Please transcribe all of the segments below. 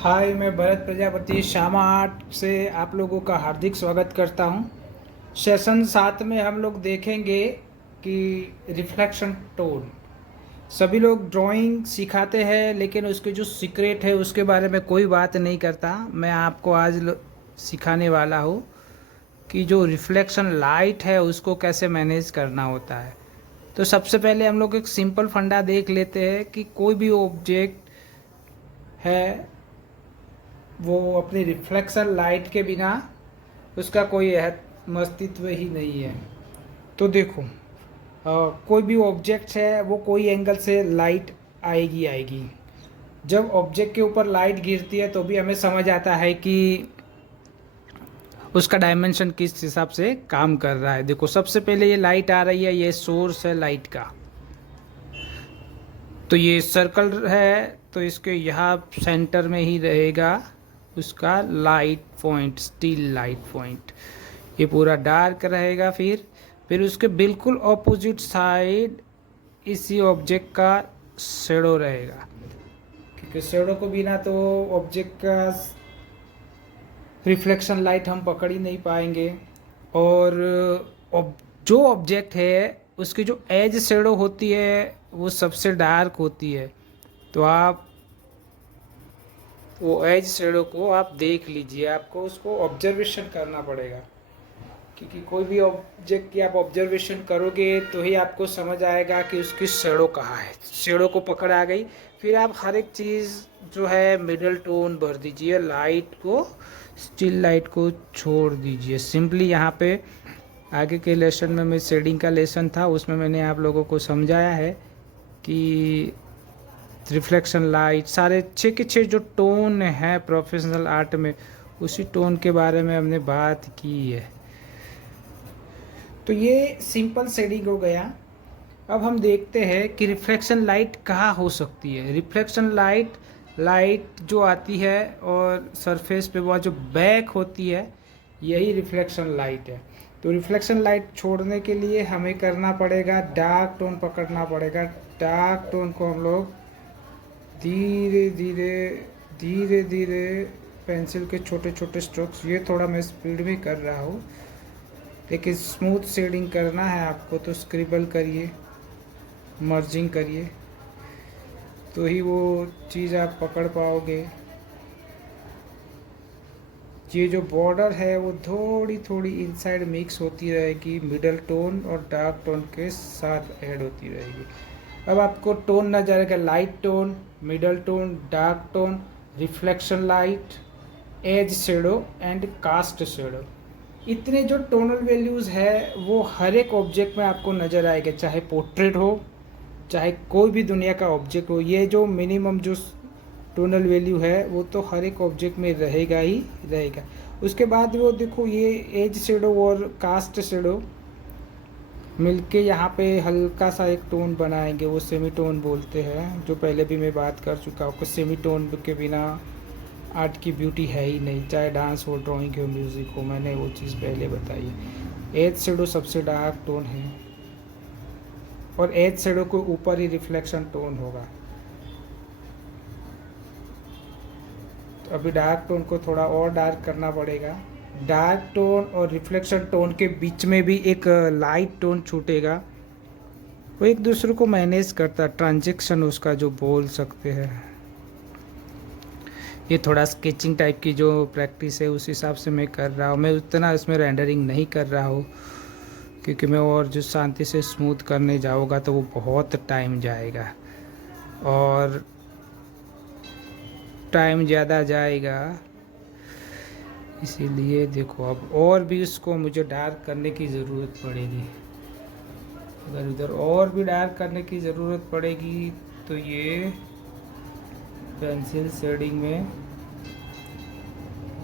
हाय, मैं भरत प्रजापति श्यामा आर्ट से आप लोगों का हार्दिक स्वागत करता हूँ। सेशन 7 में हम लोग देखेंगे कि रिफ्लेक्शन टोन। सभी लोग ड्राइंग सिखाते हैं लेकिन उसके जो सीक्रेट है उसके बारे में कोई बात नहीं करता। मैं आपको आज सिखाने वाला हूँ कि जो रिफ्लेक्शन लाइट है उसको कैसे मैनेज करना होता है। तो सबसे पहले हम लोग एक सिंपल फंडा देख लेते हैं कि कोई भी ऑब्जेक्ट है वो अपनी रिफ्लेक्शन लाइट के बिना उसका कोई अस्तित्व ही नहीं है। तो देखो, कोई भी ऑब्जेक्ट है वो कोई एंगल से लाइट आएगी आएगी। जब ऑब्जेक्ट के ऊपर लाइट गिरती है तो भी हमें समझ आता है कि उसका डायमेंशन किस हिसाब से काम कर रहा है। देखो, सबसे पहले ये लाइट आ रही है, ये सोर्स है लाइट का। तो ये सर्कल है तो इसके यहाँ सेंटर में ही रहेगा उसका light point, still light point. ये पूरा डार्क रहेगा। फिर उसके बिल्कुल ऑपोजिट साइड इसी ऑब्जेक्ट का शेडो रहेगा, क्योंकि शेडो को बिना तो ऑब्जेक्ट का रिफ्लेक्शन लाइट हम पकड़ ही नहीं पाएंगे। और जो ऑब्जेक्ट है उसकी जो एज शेडो होती है वो सबसे डार्क होती है। तो आप वो एज शेडो को आप देख लीजिए, आपको उसको ऑब्जर्वेशन करना पड़ेगा, क्योंकि कोई भी ऑब्जेक्ट की आप ऑब्जर्वेशन करोगे तो ही आपको समझ आएगा कि उसकी शेडो कहाँ है। शेडो को पकड़ आ गई, फिर आप हर एक चीज़ जो है मिडल टोन भर दीजिए, लाइट को, स्टिल लाइट को छोड़ दीजिए। सिंपली यहाँ पे आगे के लेसन में, मैं शेडिंग का लेसन था उसमें मैंने आप लोगों को समझाया है कि रिफ्लेक्शन लाइट सारे 6 के 6 जो टोन है प्रोफेशनल आर्ट में, उसी टोन के बारे में हमने बात की है। तो ये सिंपल शेडिंग हो गया। अब हम देखते हैं कि रिफ्लेक्शन लाइट कहाँ हो सकती है। रिफ्लेक्शन लाइट जो आती है और सरफेस पे वो जो बैक होती है, यही रिफ्लेक्शन लाइट है। तो रिफ्लेक्शन लाइट छोड़ने के लिए हमें करना पड़ेगा, डार्क टोन पकड़ना पड़ेगा। डार्क टोन को हम लोग धीरे धीरे धीरे धीरे पेंसिल के छोटे छोटे स्ट्रोक्स, ये थोड़ा मैं स्पीड में कर रहा हूँ, लेकिन स्मूथ शेडिंग करना है आपको तो स्क्रिबल करिए, मर्जिंग करिए, तो ही वो चीज़ आप पकड़ पाओगे। ये जो बॉर्डर है वो थोड़ी थोड़ी इनसाइड मिक्स होती रहेगी, मिडल टोन और डार्क टोन के साथ ऐड होती रहेगी। अब आपको टोन नजर आएगा, light tone, middle tone, dark tone, reflection light, edge shadow and cast shadow. इतने जो टोनल वैल्यूज़ है वो हर एक ऑब्जेक्ट में आपको नज़र आएगा, चाहे पोर्ट्रेट हो चाहे कोई भी दुनिया का ऑब्जेक्ट हो। ये जो मिनिमम जो टोनल वैल्यू है वो तो हर एक ऑब्जेक्ट में रहेगा ही रहेगा। उसके बाद वो देखो, ये एज शेडो और कास्ट शेडो मिलके यहाँ पे हल्का सा एक टोन बनाएंगे, वो सेमी टोन बोलते हैं, जो पहले भी मैं बात कर चुका हूँ। सेमी टोन के बिना आर्ट की ब्यूटी है ही नहीं, चाहे डांस हो, ड्राइंग हो, म्यूज़िक हो, मैंने वो चीज़ पहले बताई है। एज शेडो सबसे डार्क टोन है और एज शेडो के ऊपर ही रिफ्लेक्शन टोन होगा। तो अभी डार्क टोन को थोड़ा और डार्क करना पड़ेगा। डार्क टोन और रिफ्लेक्शन टोन के बीच में भी एक लाइट टोन छूटेगा, वो एक दूसरे को मैनेज करता, ट्रांजेक्शन उसका जो बोल सकते हैं। ये थोड़ा स्केचिंग टाइप की जो प्रैक्टिस है उस हिसाब से मैं कर रहा हूँ। मैं उतना इसमें रेंडरिंग नहीं कर रहा हूँ, क्योंकि मैं और जो शांति से स्मूथ करने जाऊँगा तो वो बहुत टाइम जाएगा, और टाइम ज़्यादा जाएगा। इसीलिए देखो, अब और भी उसको मुझे डार्क करने की ज़रूरत पड़ेगी। अगर उधर और भी डार्क करने की ज़रूरत पड़ेगी तो ये पेंसिल शेडिंग में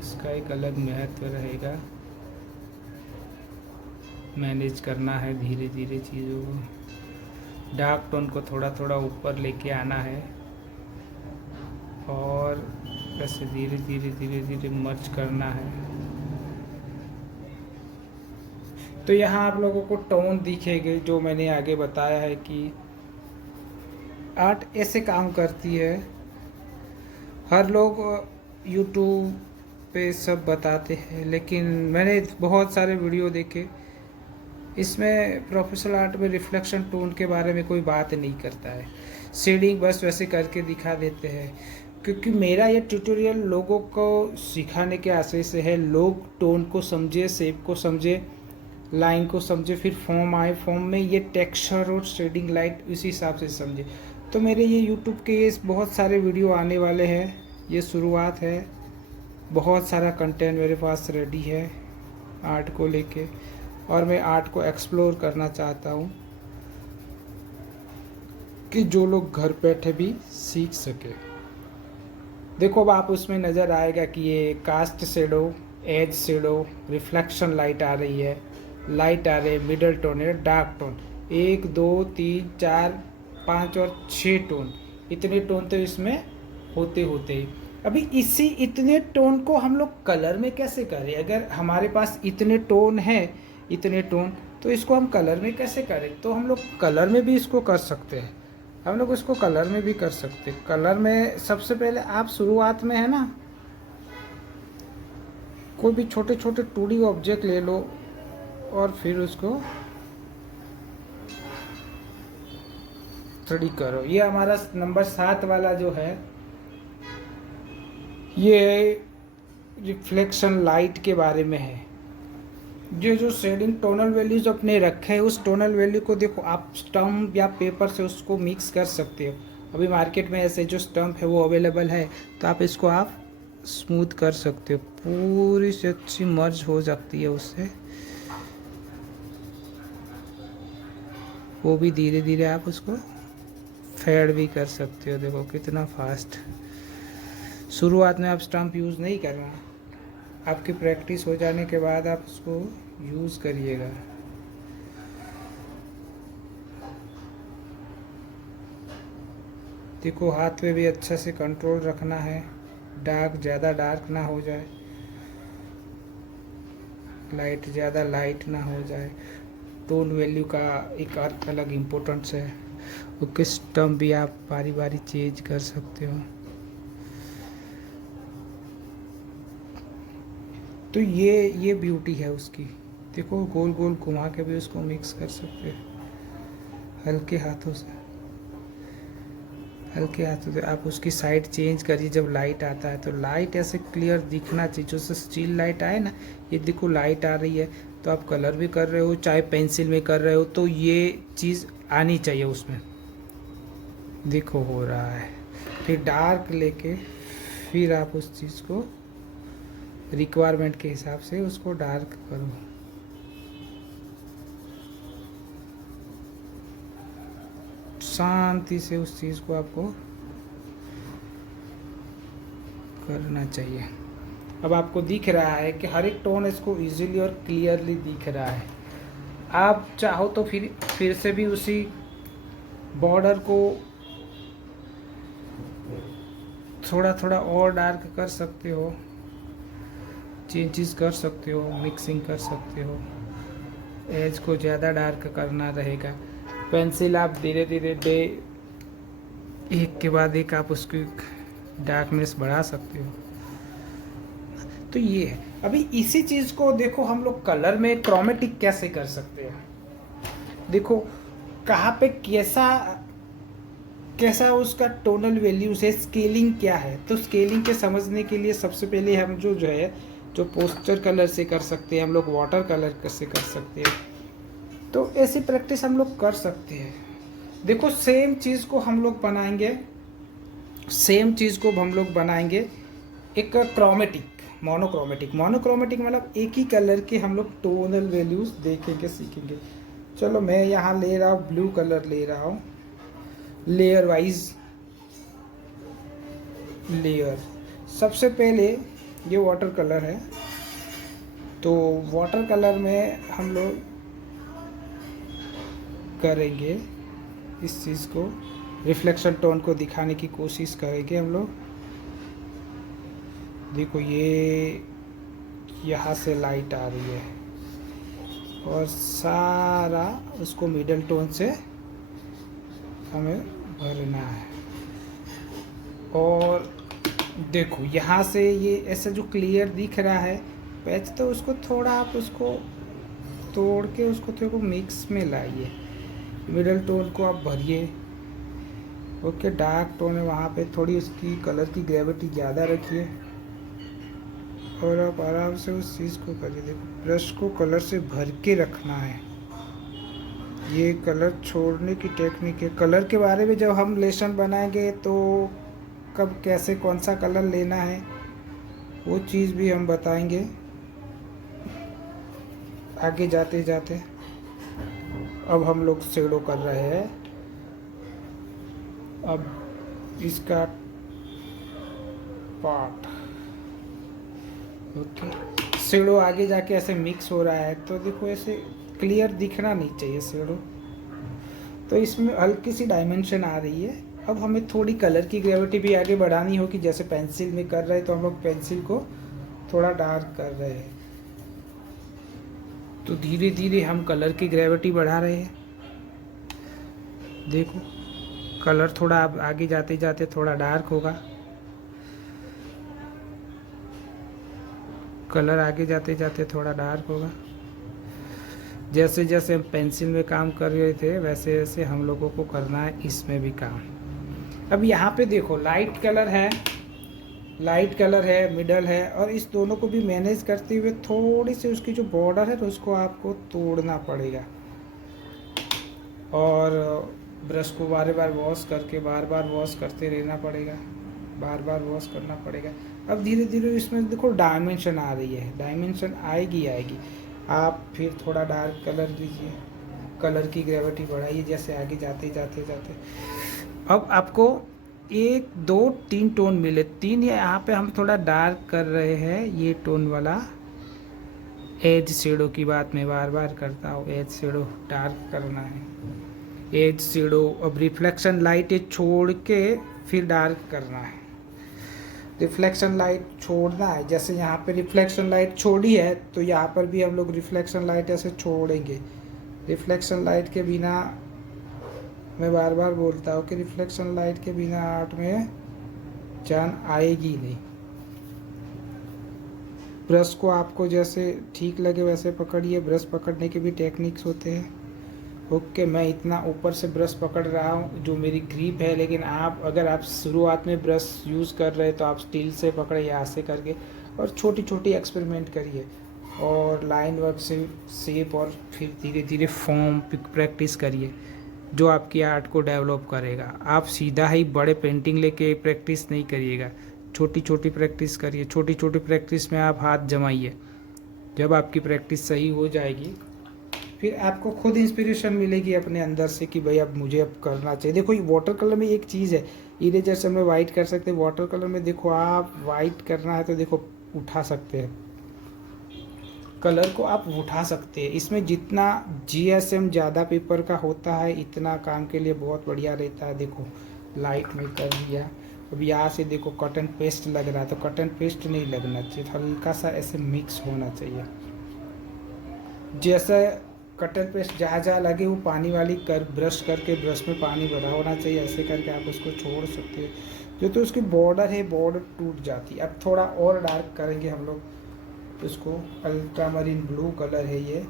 इसका एक अलग महत्व रहेगा। मैनेज करना है धीरे धीरे चीज़ों को, डार्क टोन को थोड़ा थोड़ा ऊपर लेके आना है और ऐसे धीरे धीरे धीरे धीरे मर्ज करना है। तो यहाँ आप लोगों को टोन दिखेंगे, जो मैंने आगे बताया है कि आर्ट ऐसे काम करती है। हर लोग यूट्यूब पे सब बताते हैं, लेकिन मैंने बहुत सारे वीडियो देखे, इसमें प्रोफेशनल आर्ट में रिफ्लेक्शन टोन के बारे में कोई बात नहीं करता है, शेडिंग बस वैसे करके दिखा देते हैं। क्योंकि मेरा ये ट्यूटोरियल लोगों को सिखाने के आशय से है, लोग टोन को समझे, शेप को समझे, लाइन को समझे, फिर फॉर्म आए, फॉर्म में ये टेक्सचर और शेडिंग लाइट इसी हिसाब से समझे। तो मेरे ये यूट्यूब के ये बहुत सारे वीडियो आने वाले हैं, ये शुरुआत है, बहुत सारा कंटेंट मेरे पास रेडी है आर्ट को लेके, और मैं आर्ट को एक्सप्लोर करना चाहता हूँ कि जो लोग घर बैठे भी सीख सके। देखो अब आप उसमें नज़र आएगा कि ये cast shadow, edge shadow, reflection light आ रही है, लाइट आ रही है, मिडल टोन है, डार्क टोन, 1 2 3 4 5 और 6 टोन, इतने टोन तो इसमें होते ही। अभी इसी इतने टोन को हम लोग कलर में कैसे करें? अगर हमारे पास इतने टोन है, इतने टोन, तो इसको हम कलर में कैसे करें? तो हम लोग कलर में भी इसको कर सकते हैं, हम लोग इसको कलर में भी कर सकते हैं। कलर में सबसे पहले आप शुरुआत में है ना, कोई भी छोटे छोटे 2D ऑब्जेक्ट ले लो और फिर उसको 3D करो। ये हमारा नंबर 7 वाला जो है, ये रिफ्लेक्शन लाइट के बारे में है। जो शेडिंग टोनल वैल्यूज अपने रखे हैं, उस टोनल वैल्यू को देखो आप स्टम्प या पेपर से उसको मिक्स कर सकते हो। अभी मार्केट में ऐसे जो स्टम्प है वो अवेलेबल है, तो आप इसको आप स्मूथ कर सकते हो, पूरी से अच्छी मर्ज हो जाती है उससे। वो भी धीरे धीरे आप उसको फेड भी कर सकते हो। देखो कितना फास्ट। शुरुआत में आप स्टम्प यूज़ नहीं करना, आपकी प्रैक्टिस हो जाने के बाद आप उसको यूज़ करिएगा। देखो हाथ में भी अच्छा से कंट्रोल रखना है, डार्क ज़्यादा डार्क ना हो जाए, लाइट ज़्यादा लाइट ना हो जाए। टोन वैल्यू का एक अलग इम्पोर्टेंस है, वो किस टर्म भी आप बारी बारी चेंज कर सकते हो। तो ये ब्यूटी है उसकी। देखो गोल गोल घुमा के भी उसको मिक्स कर सकते हैं, हल्के हाथों से आप उसकी साइड चेंज करिए। जब लाइट आता है तो लाइट ऐसे क्लियर दिखना चाहिए, जो स्टील लाइट आए ना, ये देखो लाइट आ रही है, तो आप कलर भी कर रहे हो चाहे पेंसिल में कर रहे हो, तो ये चीज़ आनी चाहिए उसमें। देखो हो रहा है, फिर डार्क लेके फिर आप उस चीज़ को रिक्वायरमेंट के हिसाब से उसको डार्क करो। शांति से उस चीज़ को आपको करना चाहिए। अब आपको दिख रहा है कि हर एक टोन इसको इजीली और क्लियरली दिख रहा है। आप चाहो तो फिर से भी उसी बॉर्डर को थोड़ा थोड़ा और डार्क कर सकते हो, चेंजेस कर सकते हो, मिक्सिंग कर सकते हो। एज को ज़्यादा डार्क करना रहेगा, पेंसिल आप धीरे धीरे एक के बाद एक आप उसकी डार्कनेस बढ़ा सकते हो। तो ये है। अभी इसी चीज़ को देखो हम लोग कलर में क्रोमेटिक कैसे कर सकते हैं। देखो कहाँ पे कैसा उसका टोनल वैल्यूज है, स्केलिंग क्या है। तो स्केलिंग के समझने के लिए सबसे पहले हम जो है जो पोस्टर कलर से कर सकते हैं, हम लोग वाटर कलर से कर सकते हैं। तो ऐसी प्रैक्टिस हम लोग कर सकते हैं। देखो सेम चीज़ को हम लोग बनाएंगे एक क्रोमेटिक, मोनोक्रोमेटिक मतलब एक ही कलर के हम लोग टोनल वैल्यूज देखेंगे, सीखेंगे। चलो मैं यहाँ ले रहा हूँ ब्लू कलर, ले रहा हूँ लेयर वाइज लेयर। सबसे पहले ये वाटर कलर है, तो वाटर कलर में हम लोग करेंगे इस चीज़ को, रिफ्लेक्शन टोन को दिखाने की कोशिश करेंगे हम लोग। देखो ये यहाँ से लाइट आ रही है और सारा उसको मिडल टोन से हमें भरना है। और देखो यहाँ से ये ऐसा जो क्लियर दिख रहा है पैच, तो उसको थोड़ा आप उसको तोड़ के उसको थोड़ा को मिक्स में लाइए, मिडल टोन को आप भरिए। ओके, डार्क टोन है वहाँ पे थोड़ी उसकी कलर की ग्रेविटी ज़्यादा रखिए और आप आराम से उस चीज़ को करिए। देखो ब्रश को कलर से भर के रखना है, ये कलर छोड़ने की टेक्निक है। कलर के बारे में जब हम लेसन बनाएंगे तो कब कैसे कौन सा कलर लेना है वो चीज़ भी हम बताएंगे आगे जाते जाते। अब हम लोग शेडो कर रहे हैं। अब इसका पार्ट ओके, शेडो आगे जाके ऐसे मिक्स हो रहा है तो देखो ऐसे क्लियर दिखना नहीं चाहिए शेडो, तो इसमें हल्की सी डायमेंशन आ रही है। अब हमें थोड़ी कलर की ग्रेविटी भी आगे बढ़ानी होगी, जैसे पेंसिल में कर रहे हैं तो हम लोग पेंसिल को थोड़ा डार्क कर रहे हैं, तो धीरे धीरे हम कलर की ग्रेविटी बढ़ा रहे हैं। देखो कलर थोड़ा अब आगे जाते जाते थोड़ा डार्क होगा, कलर आगे जाते जाते थोड़ा डार्क होगा। जैसे जैसे हम पेंसिल में काम कर रहे थे वैसे वैसे हम लोगों को करना है इसमें भी काम। अब यहाँ पे देखो लाइट कलर है, लाइट कलर है, मिडल है, और इस दोनों को भी मैनेज करते हुए थोड़ी सी उसकी जो बॉर्डर है तो उसको आपको तोड़ना पड़ेगा और ब्रश को बार बार वॉश करके बार बार वॉश करते रहना पड़ेगा, बार बार वॉश करना पड़ेगा। अब धीरे धीरे इसमें देखो डायमेंशन आ रही है, डायमेंशन आएगी आएगी। आप फिर थोड़ा डार्क कलर दीजिए, कलर की ग्रेविटी बढ़ाइए जैसे आगे जाते जाते जाते। अब आपको 1 2 3 टोन मिले, 3 यहाँ पे हम थोड़ा डार्क कर रहे हैं, ये टोन वाला एज शेडो की बात मैं बार बार करता हूँ, एज शेडो डार्क करना है, एज शेडो। अब रिफ्लेक्शन लाइट छोड़ के फिर डार्क करना है, रिफ्लेक्शन लाइट छोड़ना है। जैसे यहाँ पे रिफ्लेक्शन लाइट छोड़ी है तो यहाँ पर भी हम लोग रिफ्लेक्शन लाइट ऐसे छोड़ेंगे। रिफ्लेक्शन लाइट के बिना, मैं बार बार बोलता हूँ कि रिफ्लेक्शन लाइट के बिना आर्ट में जान आएगी नहीं। ब्रश को आपको जैसे ठीक लगे वैसे पकड़िए, ब्रश पकड़ने के भी टेक्निक्स होते हैं। ओके, मैं इतना ऊपर से ब्रश पकड़ रहा हूँ जो मेरी ग्रिप है, लेकिन आप अगर आप शुरुआत में ब्रश यूज़ कर रहे हैं तो आप स्टील से पकड़े या ऐसे करके, और छोटी छोटी एक्सपेरिमेंट करिए और लाइन वर्क से शेप, और फिर धीरे धीरे फॉर्म प्रैक्टिस करिए जो आपकी आर्ट को डेवलप करेगा। आप सीधा ही बड़े पेंटिंग लेके प्रैक्टिस नहीं करिएगा, छोटी छोटी प्रैक्टिस करिए। छोटी छोटी प्रैक्टिस में आप हाथ जमाइए, जब आपकी प्रैक्टिस सही हो जाएगी फिर आपको खुद इंस्पिरेशन मिलेगी अपने अंदर से कि भाई अब मुझे अब करना चाहिए। देखो ये वाटर कलर में एक चीज़ है, इरेजर से हम वाइट कर सकते हैं, वाटर कलर में देखो आप वाइट करना है तो देखो उठा सकते हैं, कलर को आप उठा सकते हैं। इसमें जितना जीएसएम ज़्यादा पेपर का होता है इतना काम के लिए बहुत बढ़िया रहता है। देखो लाइट में कर दिया, अब यहाँ से देखो कट एंड पेस्ट लग रहा है तो कट एंड पेस्ट नहीं लगना चाहिए, हल्का सा ऐसे मिक्स होना चाहिए। जैसा कट एंड पेस्ट जहाँ जहाँ लगे वो पानी वाली कर ब्रश करके ब्रश में पानी भरा होना चाहिए, ऐसे करके आप उसको छोड़ सकते हैं। जो तो उसकी बॉर्डर है बॉर्डर टूट जाती है। अब थोड़ा और डार्क करेंगे हम लोग उसको, अल्ट्रा मरीन ब्लू कलर है ये।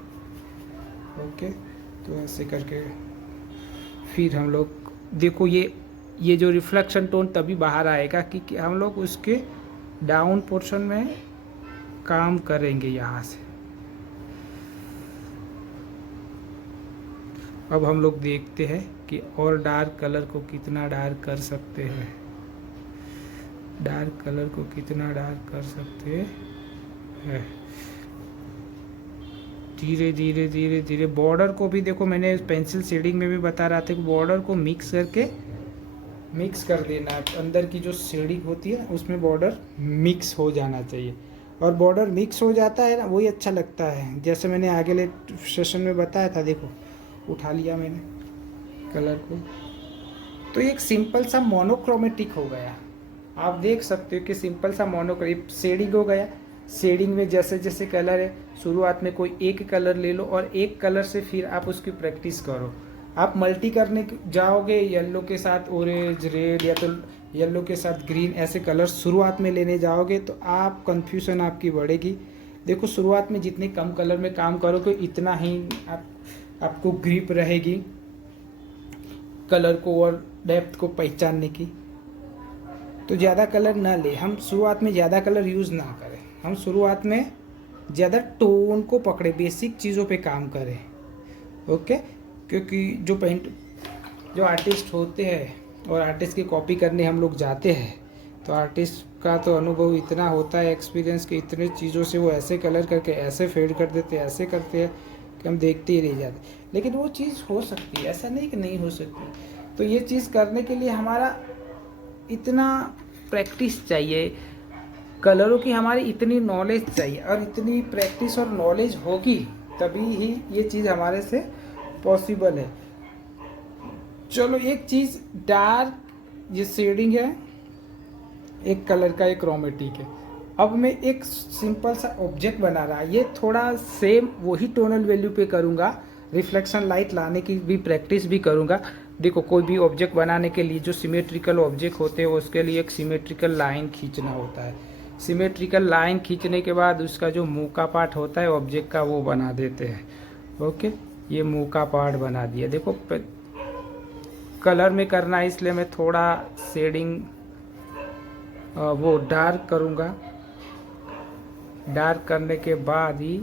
ओके, तो ऐसे करके फिर हम लोग देखो ये जो रिफ्लेक्शन टोन तभी बाहर आएगा कि हम लोग उसके डाउन पोर्शन में काम करेंगे यहाँ से। अब हम लोग देखते हैं कि और डार्क कलर को कितना डार्क कर सकते हैं, डार्क कलर को कितना डार्क कर सकते हैं। धीरे धीरे धीरे धीरे बॉर्डर को भी देखो, मैंने पेंसिल शेडिंग में भी बता रहा था कि बॉर्डर को मिक्स कर देना है। अंदर की जो शेडिंग होती है उसमें बॉर्डर मिक्स हो जाना चाहिए, और बॉर्डर मिक्स हो जाता है ना वही अच्छा लगता है। जैसे मैंने आगे सेशन में बताया था, देखो उठा लिया मैंने कलर को, तो एक सिंपल सा मोनोक्रोमेटिक हो गया। आप देख सकते हो कि सिंपल सा मोनोक्रोमेटिक शेडिंग हो गया। शेडिंग में जैसे जैसे कलर है, शुरुआत में कोई एक कलर ले लो और एक कलर से फिर आप उसकी प्रैक्टिस करो। आप मल्टी करने जाओगे येलो के साथ ऑरेंज रेड, या तो येलो के साथ ग्रीन, ऐसे कलर शुरुआत में लेने जाओगे तो आप कंफ्यूजन आपकी बढ़ेगी। देखो शुरुआत में जितने कम कलर में काम करोगे इतना ही आपको ग्रिप रहेगी कलर को और डेप्थ को पहचानने की। तो ज़्यादा कलर ना ले, हम शुरुआत में ज़्यादा कलर यूज़ ना करें, हम शुरुआत में ज़्यादा टोन को पकड़े, बेसिक चीज़ों पे काम करें। ओके, क्योंकि जो आर्टिस्ट होते हैं और आर्टिस्ट की कॉपी करने हम लोग जाते हैं तो आर्टिस्ट का तो अनुभव इतना होता है, एक्सपीरियंस के इतने चीज़ों से वो ऐसे कलर करके ऐसे फेड कर देते, ऐसे करते हैं कि हम देखते ही रह जाते। लेकिन वो चीज़ हो सकती है, ऐसा नहीं कि नहीं हो सकती। तो ये चीज़ करने के लिए हमारा इतना प्रैक्टिस चाहिए, कलरों की हमारी इतनी नॉलेज चाहिए, और इतनी प्रैक्टिस और नॉलेज होगी तभी ही ये चीज़ हमारे से पॉसिबल है। चलो एक चीज़, डार्क ये शेडिंग है एक कलर का, एक क्रोमेटिक है। अब मैं एक सिंपल सा ऑब्जेक्ट बना रहा, ये थोड़ा सेम वही टोनल वैल्यू पे करूँगा, रिफ्लेक्शन लाइट लाने की भी प्रैक्टिस भी करूँगा। देखो कोई भी ऑब्जेक्ट बनाने के लिए जो सिमेट्रिकल ऑब्जेक्ट होते हैं उसके लिए एक सिमेट्रिकल लाइन खींचना होता है। सिमेट्रिकल लाइन खींचने के बाद उसका जो मुँह का पार्ट होता है ऑब्जेक्ट का वो बना देते हैं। ओके, ये मुँह का पार्ट बना दिया। देखो कलर में करना है इसलिए मैं थोड़ा शेडिंग वो डार्क करूँगा। डार्क करने के बाद ही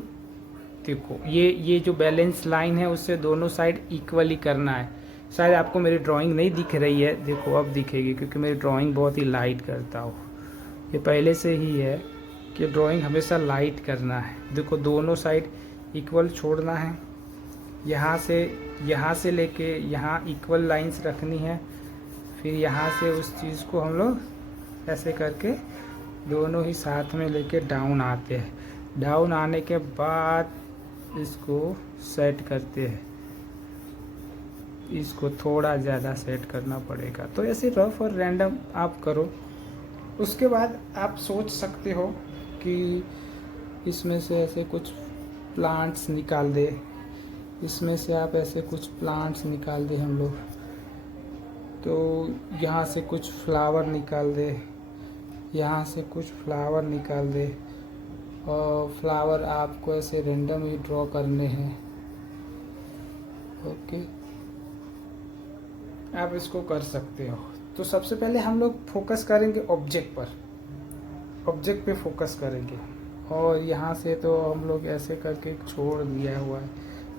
देखो ये जो बैलेंस लाइन है उससे दोनों साइड इक्वली करना है। शायद आपको मेरी ड्राइंग नहीं दिख रही है, देखो अब दिखेगी क्योंकि मेरी ड्राइंग बहुत ही लाइट करता हूँ। ये पहले से ही है कि ड्राइंग हमेशा लाइट करना है। देखो दोनों साइड इक्वल छोड़ना है, यहाँ से लेके यहाँ इक्वल लाइंस रखनी है, फिर यहाँ से उस चीज़ को हम लोग ऐसे करके दोनों ही साथ में लेके डाउन आते हैं। डाउन आने के बाद इसको सेट करते हैं, इसको थोड़ा ज़्यादा सेट करना पड़ेगा। तो ऐसे रफ और रैंडम आप करो। उसके बाद आप सोच सकते हो कि इसमें से ऐसे कुछ प्लांट्स निकाल दे, इसमें से आप ऐसे कुछ प्लांट्स निकाल दे हम लोग, तो यहाँ से कुछ फ्लावर निकाल दे, यहाँ से कुछ फ्लावर निकाल दे, और फ्लावर आपको ऐसे रेंडम ही ड्रॉ करने हैं। ओके, आप इसको कर सकते हो। तो सबसे पहले हम लोग फोकस करेंगे ऑब्जेक्ट पर, ऑब्जेक्ट पे फोकस करेंगे। और यहाँ से तो हम लोग ऐसे करके छोड़ दिया हुआ है,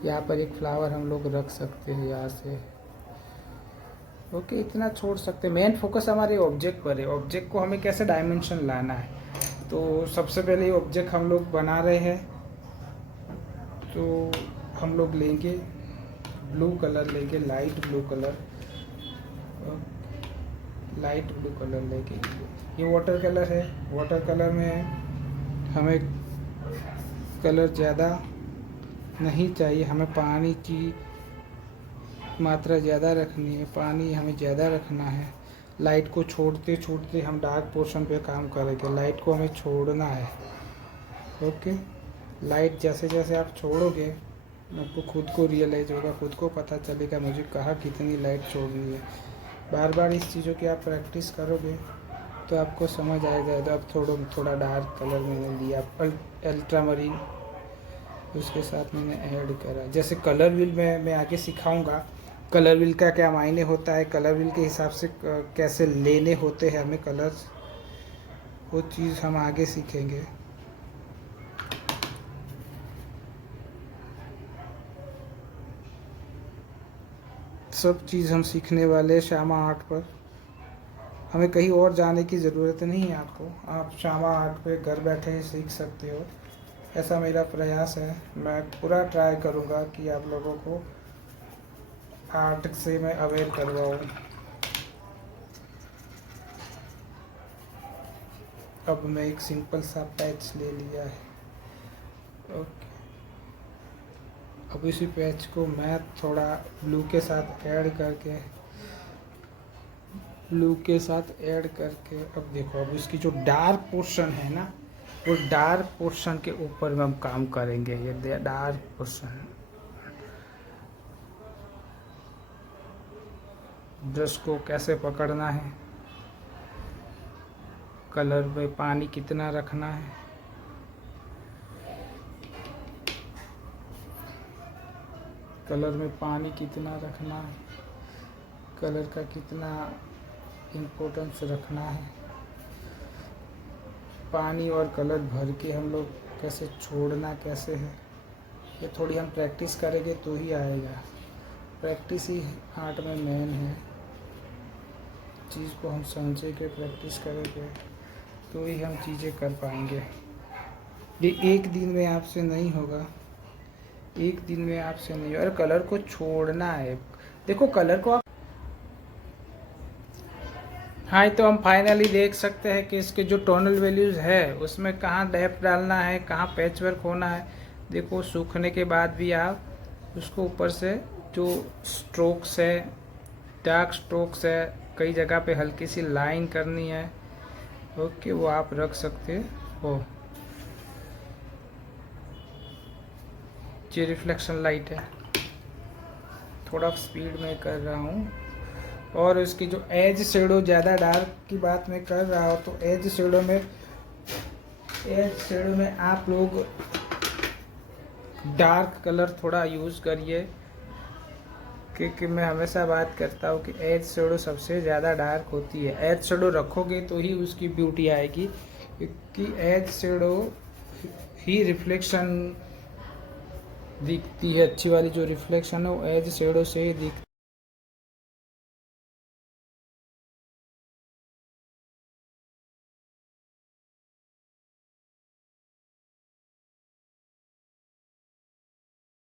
यहाँ पर एक फ्लावर हम लोग रख सकते हैं यहाँ से। ओके, इतना छोड़ सकते हैं। मेन फोकस हमारे ऑब्जेक्ट पर है, ऑब्जेक्ट को हमें कैसे डायमेंशन लाना है। तो सबसे पहले ऑब्जेक्ट हम लोग बना रहे हैं, तो हम लोग लेंगे ब्लू कलर, लेंगे light blue colour, light blue colour लेके, ये वाटर कलर है। वाटर कलर में हमें कलर ज़्यादा नहीं चाहिए, हमें पानी की मात्रा ज़्यादा रखनी है, पानी हमें ज़्यादा रखना है। लाइट को छोड़ते छोड़ते हम डार्क पोर्शन पे काम करेंगे, लाइट को हमें छोड़ना है। ओके, लाइट जैसे जैसे आप छोड़ोगे आपको खुद को रियलाइज़ होगा, खुद को पता चलेगा मुझे कहाँ कितनी लाइट छोड़नी है। बार बार इस चीज़ों की आप प्रैक्टिस करोगे तो आपको समझ आएगा। अब थोड़ा डार्क कलर मैंने लिया, अल्ट्रामरीन, उसके साथ मैंने ऐड करा। जैसे कलर व्हील में मैं आगे सिखाऊंगा कलर व्हील का क्या मायने होता है, कलर व्हील के हिसाब से कैसे लेने होते हैं हमें कलर्स, वो चीज़ हम आगे सीखेंगे। सब चीज़ हम सीखने वाले श्यामा आर्ट पर, हमें कहीं और जाने की ज़रूरत नहीं है आपको, आप श्यामा आर्ट पे घर बैठे ही सीख सकते हो। ऐसा मेरा प्रयास है, मैं पूरा ट्राई करूँगा कि आप लोगों को आर्ट से मैं अवेयर करवाऊँ। अब मैं एक सिंपल सा पैच ले लिया है। ओके, अब इसी पैच को मैं थोड़ा ब्लू के साथ ऐड करके अब देखो, अब इसकी जो डार्क पोर्शन है ना, वो डार्क पोर्शन के ऊपर में हम काम करेंगे। ये डार्क पोर्शन, ब्रश को कैसे पकड़ना है, कलर में पानी कितना रखना है, कलर में पानी कितना रखना है, कलर का कितना इम्पोर्टेंस रखना है, पानी और कलर भर के हम लोग कैसे छोड़ना कैसे है, ये थोड़ी हम प्रैक्टिस करेंगे तो ही आएगा। प्रैक्टिस ही आर्ट में मेन है। चीज़ को हम समझेंगे, प्रैक्टिस करेंगे तो ही हम चीज़ें कर पाएंगे। ये एक दिन में आपसे नहीं होगा, एक दिन में आपसे नहीं होगा। और कलर को छोड़ना है। देखो कलर को आप, हाँ, तो हम फाइनली देख सकते हैं कि इसके जो टोनल वैल्यूज़ है उसमें कहाँ डेप्थ डालना है, कहाँ पैच वर्क होना है। देखो सूखने के बाद भी आप उसको ऊपर से जो स्ट्रोक्स है, डार्क स्ट्रोक्स है, कई जगह पे हल्की सी लाइन करनी है, ओके, वो आप रख सकते हो। ये रिफ्लेक्शन लाइट है, थोड़ा स्पीड में कर रहा हूँ। और उसकी जो एज शेडो, ज़्यादा डार्क की बात मैं कर रहा हूँ तो एज शेडो में आप लोग डार्क कलर थोड़ा यूज़ करिए, क्योंकि मैं हमेशा बात करता हूँ कि एज शेडो सबसे ज़्यादा डार्क होती है। एज शेडो रखोगे तो ही उसकी ब्यूटी आएगी, क्योंकि एज शेडो ही रिफ्लेक्शन दिखती है। अच्छी वाली जो रिफ्लेक्शन है वो एज शेडो से ही दिखती है।